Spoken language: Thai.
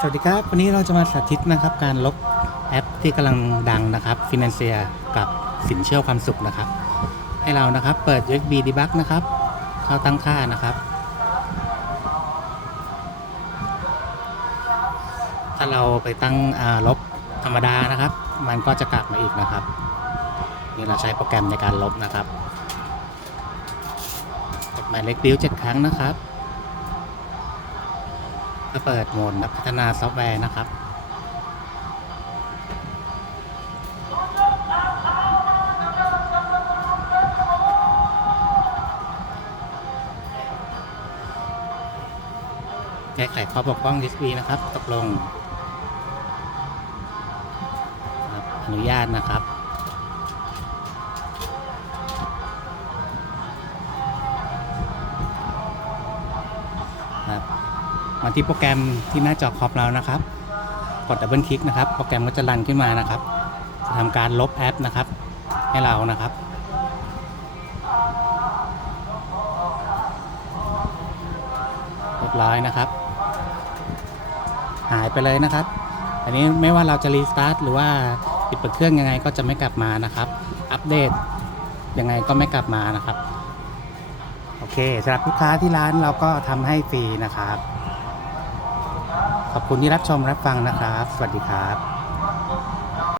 สวัสดีครับ วันนี้เราจะมาสาธิตนะครับ การลบแอปที่กำลังดังนะครับ Financier กับสินเชื่อความสุขนะครับ ให้เรานะครับเปิด USB debug นะครับ เข้าตั้งค่านะครับ ถ้าเราไปตั้งลบธรรมดานะครับ มันก็จะกลับมาอีกนะครับ นี่เราใช้โปรแกรมในการลบนะครับกดหมายเลขบิ้วเจ็ดครั้งนะครับ ก็เปิดโหมดพัฒนาซอฟต์แวร์นะครับแก้ไขข้อบกพร่อง USB นะครับ ตกลง อนุญาตนะครับ มาที่โปรแกรมที่หน้าจอคอมเรานะครับ กดดับเบิลคลิกนะครับ โปรแกรมก็จะรันขึ้นมานะครับ จะทำการลบแอปนะครับ ให้เรานะครับเรียบร้อยนะครับ หายไปเลยนะครับ อันนี้ไม่ว่าเราจะรีสตาร์ทหรือว่าปิดเปิดเครื่องยังไงก็จะไม่กลับมานะครับ อัปเดตยังไงก็ไม่กลับมานะครับ โอเคสำหรับลูกค้าที่ร้านเราก็ทำให้ฟรีนะครับ ขอบคุณที่รับชมรับฟังนะครับ สวัสดีครับ